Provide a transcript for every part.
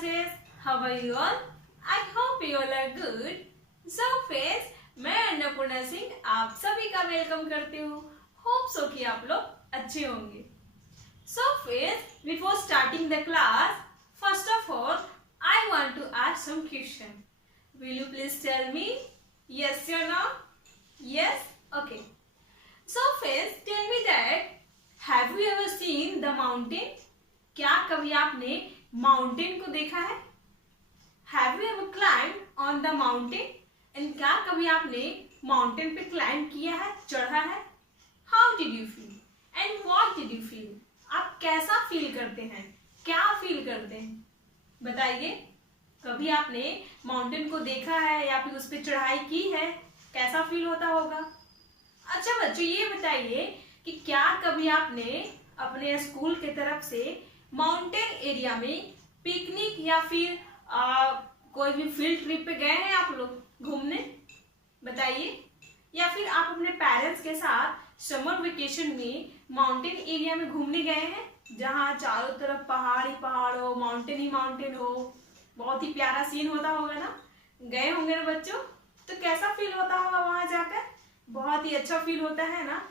classes. How are you all? I hope you all are good. So friends, मैं अन्नपूर्णा सिंह आप सभी का welcome करती हूँ. होप सो कि आप लोग अच्छे होंगे. So friends, before starting the class, first of all, I want to ask some question. Will you please tell me yes or no? Yes? Okay. So friends, tell me that have you ever seen the mountain? क्या कभी आपने mountain को देखा है? Have you ever climbed on the mountain? And क्या कभी आपने mountain पे क्लाइंब किया है, चढ़ा है? How did you feel? And what did you feel? आप कैसा फील करते हैं? क्या फील करते हैं? बताइए. कभी आपने माउंटेन को देखा है या फिर उस पर चढ़ाई की है? कैसा फील होता होगा? अच्छा बच्चों, ये बताइए कि क्या कभी आपने अपने स्कूल की तरफ से माउंटेन एरिया में पिकनिक या फिर कोई भी फील्ड ट्रिप पे गए हैं आप लोग घूमने? बताइए. या फिर आप अपने पेरेंट्स के साथ समर वेकेशन में माउंटेन एरिया में घूमने गए हैं, जहाँ चारों तरफ पहाड़ ही पहाड़ हो, माउंटेन ही माउंटेन हो, बहुत ही प्यारा सीन होता होगा ना? गए होंगे ना बच्चों? तो कैसा फील होता होगा वहां जाकर? बहुत ही अच्छा फील होता है ना?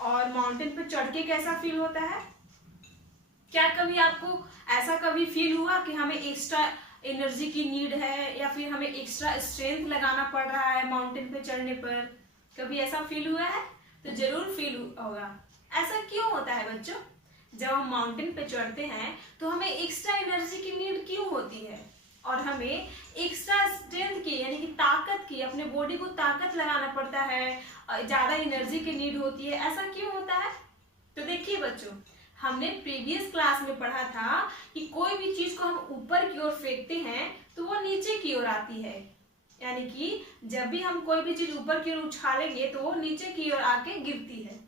और माउंटेन पे चढ़ के कैसा फील होता है? क्या कभी आपको ऐसा कभी फील हुआ कि हमें एक्स्ट्रा एनर्जी की नीड है या फिर हमें एक्स्ट्रा स्ट्रेंथ लगाना पड़ रहा है माउंटेन पे चढ़ने पर? कभी ऐसा फील हुआ है? तो जरूर फील होगा. ऐसा क्यों होता है बच्चों? जब हम माउंटेन पे चढ़ते हैं तो हमें एक्स्ट्रा एनर्जी की नीड क्यों होती है और हमें एक्स्ट्रा स्ट्रेंथ की यानी कि ताकत की, अपने बॉडी को ताकत लगाना पड़ता है, ज्यादा एनर्जी की नीड होती है. ऐसा क्यों होता है? तो देखिए बच्चों, हमने प्रीवियस क्लास में पढ़ा था कि कोई भी चीज को हम ऊपर की ओर फेंकते हैं तो वो नीचे की ओर आती है. यानी कि जब भी हम कोई भी चीज ऊपर की ओर उछालेंगे तो वो नीचे की ओर आके गिरती है.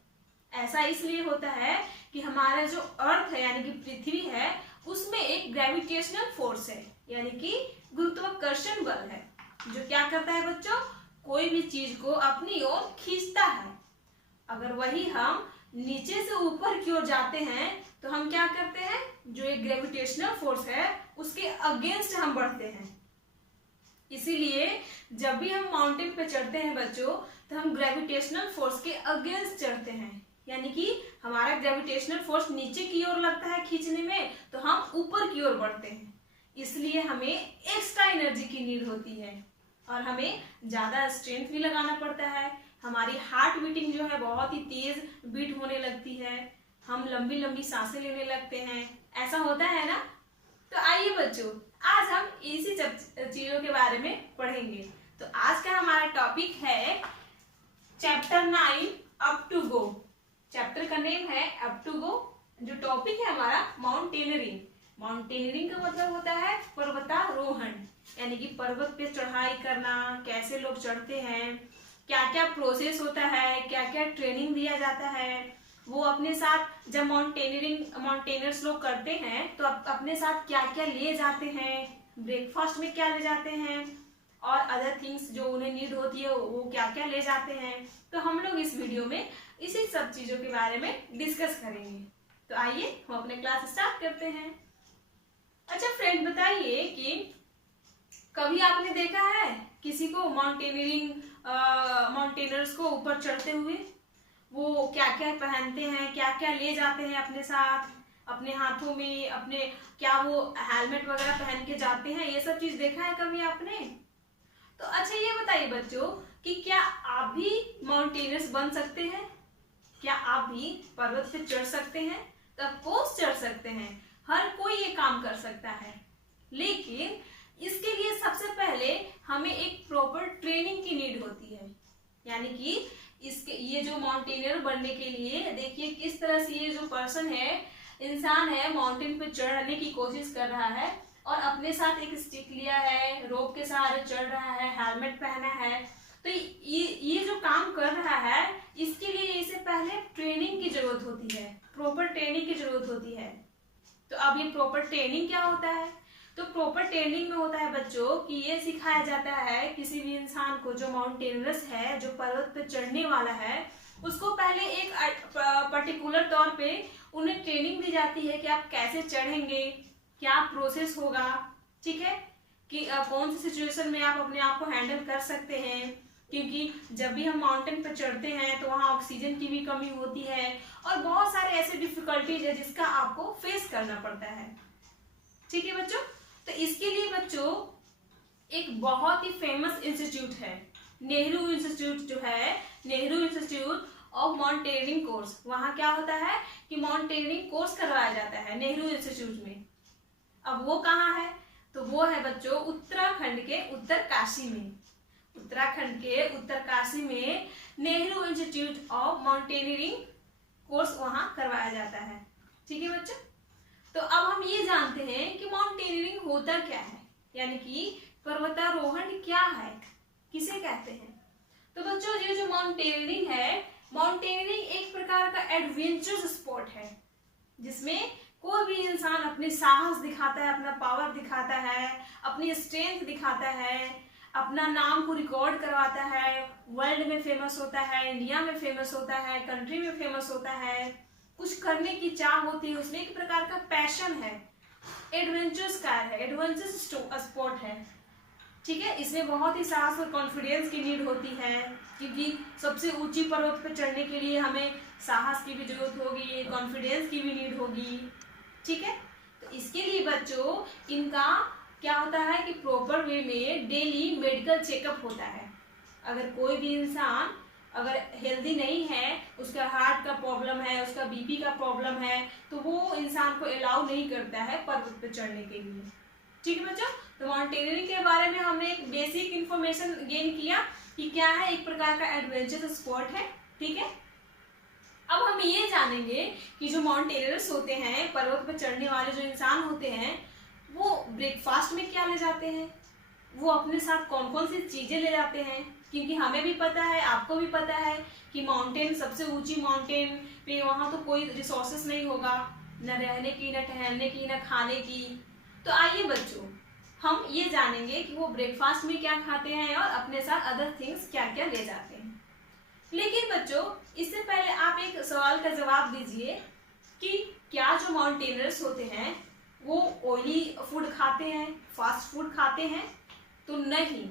ऐसा इसलिए होता है कि हमारा जो अर्थ है यानी कि पृथ्वी है, उसमें एक ग्रेविटेशनल फोर्स है यानी कि गुरुत्वाकर्षण बल है, जो क्या करता है बच्चों? कोई भी चीज को अपनी ओर खींचता है. अगर वही हम नीचे से ऊपर की ओर जाते हैं तो हम क्या करते हैं? जो एक ग्रेविटेशनल फोर्स है उसके अगेंस्ट हम बढ़ते हैं. इसीलिए जब भी हम माउंटेन पे चढ़ते हैं बच्चों, तो हम ग्रेविटेशनल फोर्स के अगेंस्ट चढ़ते हैं. यानी कि हमारा ग्रेविटेशनल फोर्स नीचे की ओर लगता है खींचने में, तो हम ऊपर की ओर बढ़ते हैं. इसलिए हमें एक्स्ट्रा एनर्जी की नीड होती है और हमें ज्यादा स्ट्रेंथ भी लगाना पड़ता है. हमारी हार्ट बीटिंग जो है बहुत ही तेज बीट होने लगती है. हम लंबी लंबी सांसें लेने लगते हैं. ऐसा होता है ना? तो आइए बच्चों, आज हम इसी चीजों के बारे में पढ़ेंगे. तो आज का हमारा टॉपिक है chapter 9 up to go. Chapter का नेम है अप टू गो. जो टॉपिक है हमारा माउंटेनियरिंग. माउंटेनियरिंग का मतलब होता है पर्वतारोहण, यानी कि पर्वत पे चढ़ाई करना. कैसे लोग चढ़ते हैं, क्या क्या प्रोसेस होता है, क्या क्या ट्रेनिंग दिया जाता है, वो अपने साथ जब माउंटेनियर्स लोग करते हैं तो अपने साथ क्या क्या ले जाते हैं, ब्रेकफास्ट में क्या ले जाते हैं और अदर थिंग्स जो उन्हें नीड होती है वो क्या क्या ले जाते हैं. तो हम लोग इस वीडियो में इसी सब चीजों के बारे में डिस्कस करेंगे. तो आइए हम अपने क्लास स्टार्ट करते हैं. अच्छा फ्रेंड, बताइए कि कभी आपने देखा है किसी को माउंटेनियर्स को ऊपर चढ़ते हुए? वो क्या क्या पहनते हैं, क्या क्या ले जाते हैं अपने साथ, अपने हाथों में, अपने क्या वो हेलमेट वगैरह पहन के जाते हैं? ये सब चीज देखा है कभी आपने? तो अच्छा ये बताइए बच्चों कि क्या आप भी माउंटेनियर्स बन सकते हैं? क्या आप भी पर्वत पे चढ़ सकते हैं? तो ऑफ कोर्स चढ़ सकते हैं. हर कोई ये काम कर सकता है, लेकिन इसके लिए सबसे पहले हमें एक प्रॉपर ट्रेनिंग की नीड होती है. यानी कि ये जो माउंटेनियर बनने के लिए देखिए किस तरह से ये जो पर्सन है, इंसान है, माउंटेन पे चढ़ने की कोशिश कर रहा है और अपने साथ एक स्टिक लिया है, रोप के सहारे चढ़ रहा है, हेलमेट पहना है. तो ये जो काम कर रहा है, इसके लिए इसे पहले ट्रेनिंग की जरूरत होती है, प्रॉपर ट्रेनिंग की जरूरत होती है. तो अब ये प्रॉपर ट्रेनिंग क्या होता है? तो प्रॉपर ट्रेनिंग में होता है बच्चों कि ये सिखाया जाता है किसी भी इंसान को, जो माउंटेनियर्स है, जो पर्वत पे चढ़ने वाला है, उसको पहले एक पर्टिकुलर तौर पे उन्हें ट्रेनिंग दी जाती है कि आप कैसे चढ़ेंगे, क्या प्रोसेस होगा, ठीक है, कि कौन सी सिचुएशन में आप अपने आप को हैंडल कर सकते हैं, क्योंकि जब भी हम माउंटेन पर चढ़ते हैं तो वहाँ ऑक्सीजन की भी कमी होती है और बहुत सारे ऐसे डिफिकल्टीज है जिसका आपको फेस करना पड़ता है। ठीक है बच्चों, तो इसके लिए बच्चों एक बहुत ही फेमस इंस्टीट्यूट है, नेहरू इंस्टीट्यूट जो है, Nehru institute of mountaineering course. वहाँ क्या होता है कि माउंटेनियरिंग कोर्स करवाया जाता है नेहरू इंस्टीट्यूट में। अब वो कहाँ है, तो वो है बच्चों उत्तराखंड के उत्तरकाशी में। उत्तराखंड के उत्तरकाशी में Nehru institute of mountaineering course वहाँ करवाया जाता है। ठीक है बच्चों, तो अब हम ये जानते हैं कि माउंटेनियरिंग होता क्या है, यानी कि पर्वतारोहण क्या है, किसे कहते हैं। तो बच्चों ये जो माउंटेनियरिंग है, माउंटेनियरिंग एक प्रकार का एडवेंचरस स्पोर्ट है जिसमें कोई भी इंसान अपने साहस दिखाता है, अपना पावर दिखाता है, अपनी स्ट्रेंथ दिखाता है, अपना नाम को रिकॉर्ड करवाता है, वर्ल्ड में फेमस होता है, इंडिया में फेमस होता है, कंट्री में फेमस होता है, कुछ करने की चाह होती है उसमें, एक प्रकार का पैशन है, एडवेंचरस का है, एडवेंचरस स्पोर्ट है। ठीक है, इसमें बहुत ही साहस और कॉन्फिडेंस की नीड होती है, क्योंकि सबसे ऊंची पर्वत पर चढ़ने के लिए हमें साहस की भी जरूरत होगी, कॉन्फिडेंस की भी नीड होगी। ठीक है, तो इसके लिए बच्चों इनका क्या होता है कि प्रॉपर वे में डेली मेडिकल चेकअप होता है। अगर कोई भी इंसान अगर हेल्दी नहीं है, उसका हार्ट का प्रॉब्लम है, उसका बीपी का प्रॉब्लम है, तो वो इंसान को अलाउ नहीं करता है पर्वत पर चढ़ने के लिए। ठीक है बच्चों, तो माउंटेनियरिंग के बारे में हमने एक बेसिक इंफॉर्मेशन गेन किया कि क्या है, एक प्रकार का एडवेंचर स्पोर्ट है। ठीक है, अब हम ये जानेंगे कि जो माउंटेनियर्स होते हैं, पर्वत पर चढ़ने वाले जो इंसान होते हैं, वो ब्रेकफास्ट में क्या ले जाते हैं, वो अपने साथ कौन कौन सी चीजें ले जाते हैं, क्योंकि हमें भी पता है, आपको भी पता है कि माउंटेन, सबसे ऊंची माउंटेन पे वहां तो कोई रिसोर्सेस नहीं होगा, न रहने की, न ठहरने की, न खाने की। तो आइए बच्चों हम ये जानेंगे कि वो ब्रेकफास्ट में क्या खाते हैं और अपने साथ अदर थिंग्स क्या क्या ले जाते हैं। लेकिन बच्चों इससे पहले आप एक सवाल का जवाब दीजिए कि क्या जो माउंटेनर्स होते हैं वो ऑयली फूड खाते हैं, फास्ट फूड खाते हैं? तो नहीं,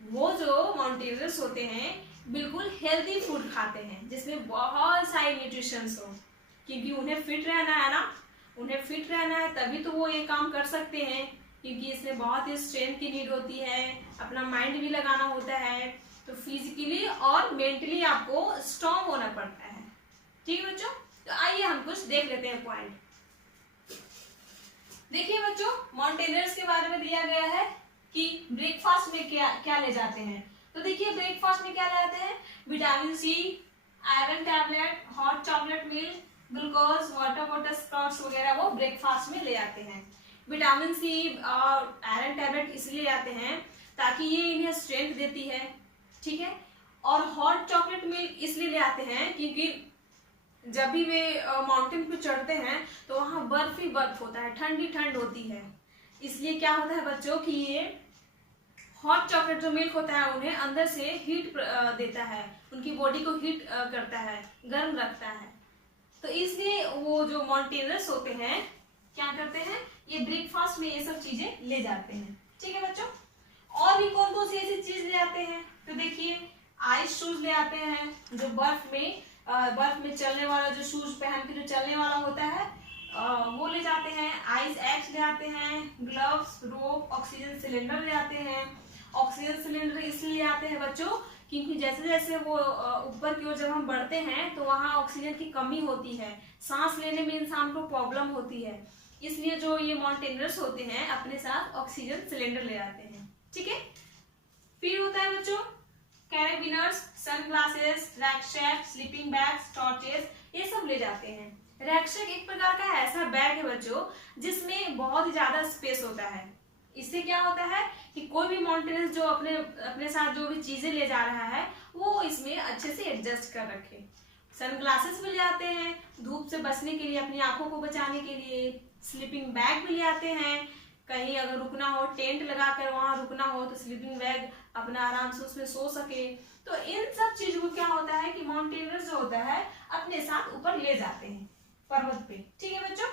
वो जो माउंटेनर्स होते हैं बिल्कुल हेल्दी फूड खाते हैं जिसमें बहुत सारे न्यूट्रिशंस हो, क्योंकि उन्हें फिट रहना है ना, उन्हें फिट रहना है तभी तो वो ये काम कर सकते हैं, क्योंकि इसमें बहुत ही स्ट्रेंथ की नीड होती है, अपना माइंड भी लगाना होता है, तो फिजिकली और मेंटली आपको स्ट्रांग होना पड़ता है। ठीक है बच्चों, तो आइए हम कुछ देख लेते हैं पॉइंट। देखिए बच्चों, माउंटेनर्स के बारे में दिया गया है कि ब्रेकफास्ट में क्या क्या ले जाते हैं। तो देखिए ब्रेकफास्ट में क्या ले जाते हैं, vitamin C, iron tablet, hot chocolate milk, glucose, water bottle sprouts वगैरह वो ब्रेकफास्ट में ले आते हैं। विटामिन सी और आयरन टैबलेट इसलिए आते हैं ताकि ये इन्हें स्ट्रेंथ देती है। ठीक है, और हॉट चॉकलेट मिल्क इसलिए ले आते हैं क्योंकि जब भी वे माउंटेन पे चढ़ते हैं तो वहाँ बर्फ ही बर्फ होता है, ठंडी ठंड होती है, इसलिए क्या होता है बच्चों कि ये हॉट चॉकलेट जो मिल्क होता है उन्हें अंदर से हीट देता है, उनकी बॉडी को हीट करता है, गर्म रखता है। तो इसलिए वो जो माउंटेनर्स होते हैं क्या करते हैं, ये ब्रेकफास्ट में ये सब चीजें ले जाते हैं। ठीक है बच्चों, और भी कौन कौन सी ऐसी चीज ले आते हैं, तो देखिए आइस शूज ले आते हैं, जो बर्फ में चलने वाला, जो शूज पहन के जो चलने वाला होता है वो ले जाते हैं। आइस एक्स ले आते हैं, ग्लव्स, रोप, ऑक्सीजन सिलेंडर ले आते हैं। ऑक्सीजन सिलेंडर इसलिए ले आते हैं बच्चों क्योंकि जैसे जैसे वो ऊपर की ओर जब हम बढ़ते हैं तो वहाँ ऑक्सीजन की कमी होती है, सांस लेने में इंसान को प्रॉब्लम होती है, इसलिए जो ये माउंटेनर्स होते हैं अपने साथ ऑक्सीजन सिलेंडर ले आते हैं। ठीक है, फिर होता है बच्चों कैरेबिनर्स, सनग्लासेस, रैकशैक, स्लीपिंग बैग्स, टॉर्चेस, ये सब ले जाते हैं। रैकशैक एक प्रकार का ऐसा बैग है बच्चों जिसमें बहुत ज्यादा स्पेस होता है। इससे क्या होता है कि कोई भी माउंटेनर्स जो अपने साथ जो भी चीजें ले जा रहा है वो इसमें अच्छे से एडजस्ट कर रखे। सनग्लासेस भी ले आते हैं धूप से बचने के लिए, अपनी आंखों को बचाने के लिए। स्लीपिंग बैग भी ले आते हैं, कहीं अगर रुकना हो, टेंट लगाकर वहां रुकना हो तो स्लीपिंग बैग अपना आराम से उसमें सो सके। तो इन सब चीजों को क्या होता है कि माउंटेनर्स जो होता है अपने साथ ऊपर ले जाते हैं पर्वत पे। ठीक है बच्चों,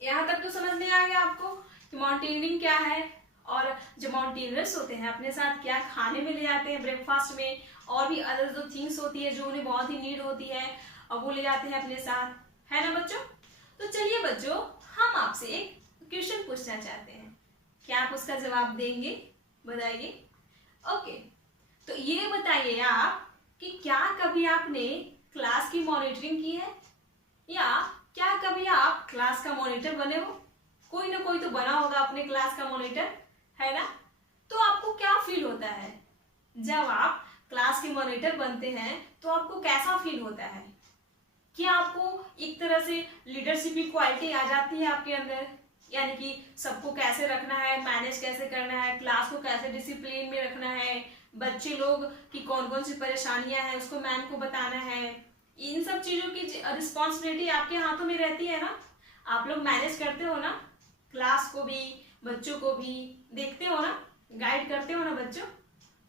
यहाँ तक तो समझ में आ गया आपको कि माउंटेनियरिंग क्या है, और जो माउंटेनियर्स होते हैं अपने साथ क्या खाने में ले जाते हैं ब्रेकफास्ट में, और भी अदर जो थिंग्स होती है जो उन्हें बहुत ही नीड होती है और वो ले जाते हैं अपने साथ, है ना बच्चों। तो चलिए बच्चों, हम आपसे एक क्वेश्चन पूछना चाहते हैं, क्या आप उसका जवाब देंगे, बताइए। ओके, तो ये बताइए आप कि क्या कभी आपने क्लास की मॉनिटरिंग की है, या क्या कभी आप क्लास का मॉनिटर बने हो। कोई ना कोई तो बना होगा अपने क्लास का मॉनिटर, है ना। तो आपको क्या फील होता है जब आप क्लास के मॉनिटर बनते हैं, तो आपको कैसा फील होता है। क्या आपको एक तरह से लीडरशिप की क्वालिटी आ जाती है आपके अंदर, यानी कि सबको कैसे रखना है, मैनेज कैसे करना है, क्लास को कैसे डिसिप्लिन में रखना है, बच्चे लोग की कौन कौन सी परेशानियां हैं उसको मैम को बताना है, इन सब चीजों की रिस्पॉन्सिबिलिटी आपके हाथों में रहती है ना। आप लोग मैनेज करते हो ना, क्लास को भी बच्चों को भी देखते हो ना, गाइड करते हो ना बच्चों।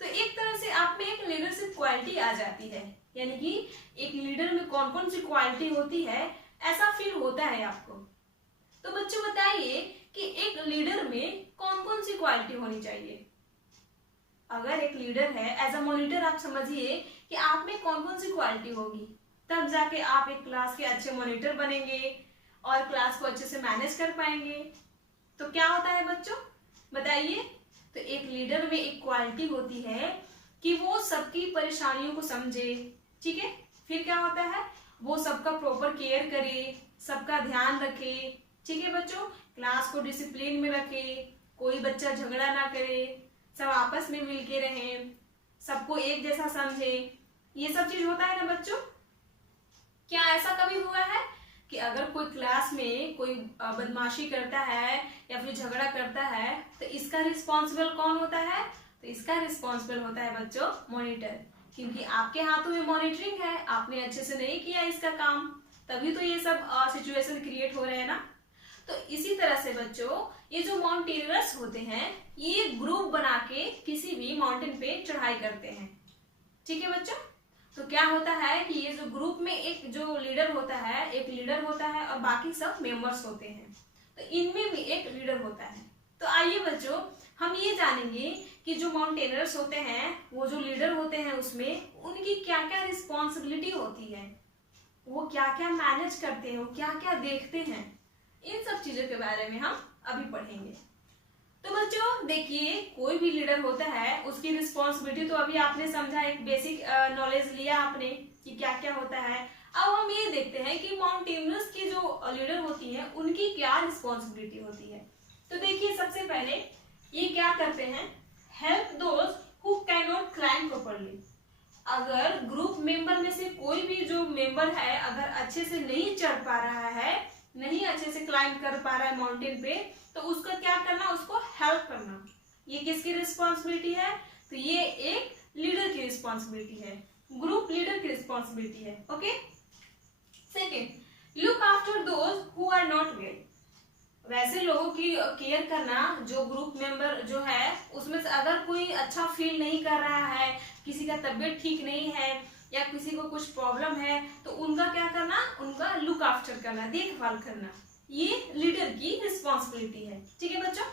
तो एक तरह से आप में एक लीडरशिप क्वालिटी आ जाती है, यानी कि एक लीडर में कौन कौन सी क्वालिटी होती है ऐसा फील होता है आपको। तो बच्चों बताइए कि एक लीडर में कौन कौन सी क्वालिटी होनी चाहिए। अगर एक लीडर है, एज अ मॉनिटर आप समझिए कि आप में कौन कौन सी क्वालिटी होगी, तब जाके आप एक क्लास के अच्छे मॉनिटर बनेंगे और क्लास को अच्छे से मैनेज कर पाएंगे। तो क्या होता है बच्चों, बताइए। तो एक लीडर में एक क्वालिटी होती है कि वो सबकी परेशानियों को समझे, ठीक है। फिर क्या होता है, वो सबका प्रॉपर केयर करे, सबका ध्यान रखे, ठीक है बच्चों। क्लास को डिसिप्लिन में रखे, कोई बच्चा झगड़ा ना करे, सब आपस में मिलके रहें, सबको एक जैसा समझे, ये सब चीज होता है ना बच्चों। क्या ऐसा कभी हुआ है कि अगर कोई क्लास में कोई बदमाशी करता है या फिर झगड़ा करता है, तो इसका रिस्पॉन्सिबल कौन होता है। तो इसका रिस्पॉन्सिबल होता है बच्चों मॉनिटर, क्योंकि आपके हाथों में मॉनिटरिंग है, आपने अच्छे से नहीं किया इसका काम, तभी तो ये सब सिचुएशन क्रिएट हो रहे हैं ना। तो इसी तरह से बच्चों, ये जो माउंटेनियर्स होते हैं ये ग्रुप बना के किसी भी माउंटेन पे चढ़ाई करते हैं, ठीक है बच्चों। तो क्या होता है कि ये जो ग्रुप में एक जो लीडर होता है, एक लीडर होता है और बाकी सब मेंबर्स होते हैं, तो इनमें भी एक लीडर होता है। तो आइए बच्चों, हम ये जानेंगे कि जो माउंटेनियर्स होते हैं, वो जो लीडर होते हैं, उसमें उनकी क्या क्या रिस्पॉन्सिबिलिटी होती है, वो क्या क्या मैनेज करते हैं, वो क्या क्या देखते हैं, इन सब चीजों के बारे में हम अभी पढ़ेंगे। तो बच्चों देखिए, कोई भी लीडर होता है उसकी रिस्पॉन्सिबिलिटी तो अभी आपने समझा, एक बेसिक नॉलेज लिया आपने कि क्या क्या होता है। अब हम ये देखते हैं कि माउंटेनियर्स की जो लीडर होती हैं उनकी क्या रिस्पॉन्सिबिलिटी होती है। तो देखिए, सबसे पहले ये क्या करते हैं, help those who can not climb properly. अगर ग्रुप मेंबर में से कोई भी जो मेंबर है अगर अच्छे से नहीं चढ़ पा रहा है, नहीं अच्छे से क्लाइंब कर पा रहा है माउंटेन पे, तो उसका क्या करना, उसको हेल्प करना। ये किसकी रिस्पॉन्सिबिलिटी है, तो ये एक लीडर की रिस्पॉन्सिबिलिटी है, ग्रुप लीडर की रिस्पॉन्सिबिलिटी है। Okay. Second, look after those who are not well. वैसे लोगों की केयर करना, जो ग्रुप मेंबर जो है उसमें से अगर कोई अच्छा फील नहीं कर रहा है, किसी का तबीयत ठीक नहीं है या किसी को कुछ प्रॉब्लम है, तो उनका क्या करना, उनका लुक आफ्टर करना, देखभाल करना, ये लीडर की रिस्पॉन्सिबिलिटी है, ठीक है बच्चों।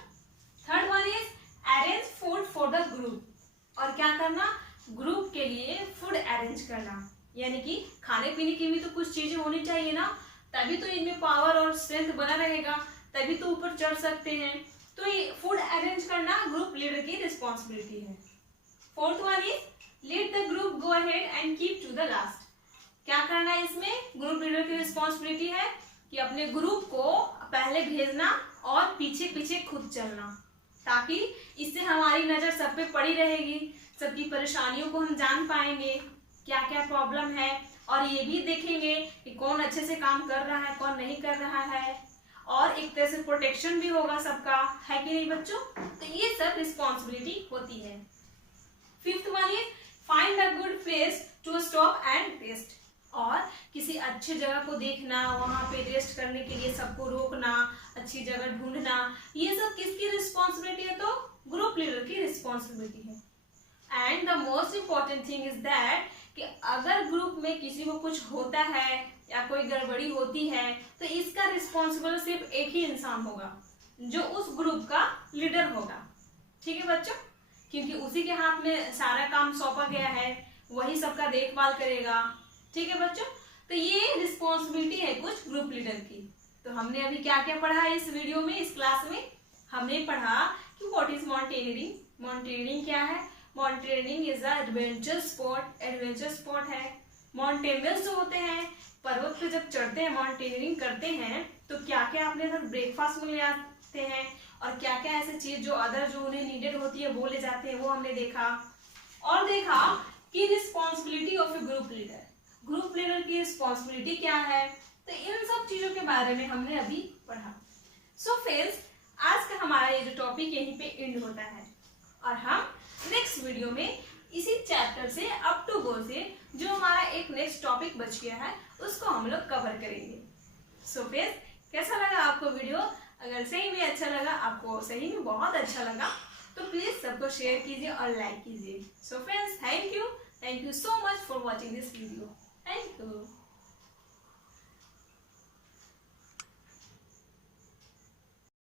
Third one is arrange food for the group. और क्या करना, ग्रुप के लिए फूड अरेंज करना, यानी कि खाने पीने की भी तो कुछ चीजें होनी चाहिए ना, तभी तो इनमें पावर और स्ट्रेंथ बना रहेगा, तभी तो ऊपर चढ़ सकते हैं। तो ये फूड अरेंज करना ग्रुप लीडर की रिस्पॉन्सिबिलिटी है। Fourth one is let the group go ahead and keep to the last. क्या करना है इसमें, ग्रुप लीडर की रिस्पॉन्सिबिलिटी है कि अपने ग्रुप को पहले भेजना और पीछे पीछे खुद चलना, ताकि इससे हमारी नजर सब पे पड़ी रहेगी, सबकी परेशानियों को हम जान पाएंगे, क्या क्या प्रॉब्लम है, और ये भी देखेंगे कि कौन अच्छे से काम कर रहा है, कौन नहीं कर रहा है, और एक तरह से प्रोटेक्शन भी होगा सबका, है कि नहीं बच्चों। तो ये सब रिस्पॉन्सिबिलिटी होती है। Fifth one is find a good place to stop and rest. और किसी अच्छी जगह को देखना, वहां पे रेस्ट करने के लिए सबको रोकना, अच्छी जगह ढूंढना, ये सब किसकी रिस्पॉन्सिबिलिटी है, तो ग्रुप लीडर की रिस्पॉन्सिबिलिटी है। And the most important thing is that कि अगर ग्रुप में किसी को कुछ होता है या कोई गड़बड़ी होती है, तो इसका रिस्पॉन्सिबल सिर्फ एक ही इंसान होगा, जो उस ग्रुप का लीडर होगा। ठीक है बच्चों, क्योंकि उसी के हाथ में सारा काम सौंपा गया है, वही सबका देखभाल करेगा। ठीक है बच्चों, तो ये रिस्पॉन्सिबिलिटी है कुछ ग्रुप लीडर की। तो हमने अभी क्या क्या पढ़ा है इस वीडियो में, इस क्लास में? हमने पढ़ा कि व्हाट इज माउंटेनियरिंग। माउंटेनियरिंग क्या है? Mountaineering is a adventure sport. Adventure sport है। माउंटेनियर्स जो होते हैं, पर्वत पे जब चढ़ते हैं, माउंटेनियरिंग करते हैं, तो क्या क्या अपने साथ ब्रेकफास्ट में ले आते हैं और क्या क्या ऐसी चीज जो अदर जो उन्हें नीडेड होती है वो ले जाते हैं, वो हमने देखा। और देखा कि responsibility of A group leader, group leader की रिस्पॉन्सिबिलिटी क्या है। तो इन सब चीजों के बारे में हमने अभी पढ़ा। सो फ्रेंड्स, आज का हमारा ये जो टॉपिक यहीं पे एंड होता है और हम नेक्स्ट वीडियो में इसी चैप्टर से अप टू गो से जो हमारा एक नेक्स्ट टॉपिक बच गया है उसको हम लोग कवर करेंगे। सो फ्रेंड्स, कैसा लगा आपको वीडियो? अगर सही में अच्छा लगा, आपको सही में बहुत अच्छा लगा, तो प्लीज सबको शेयर कीजिए और लाइक कीजिए। So friends, thank you so much for watching this video. Thank you.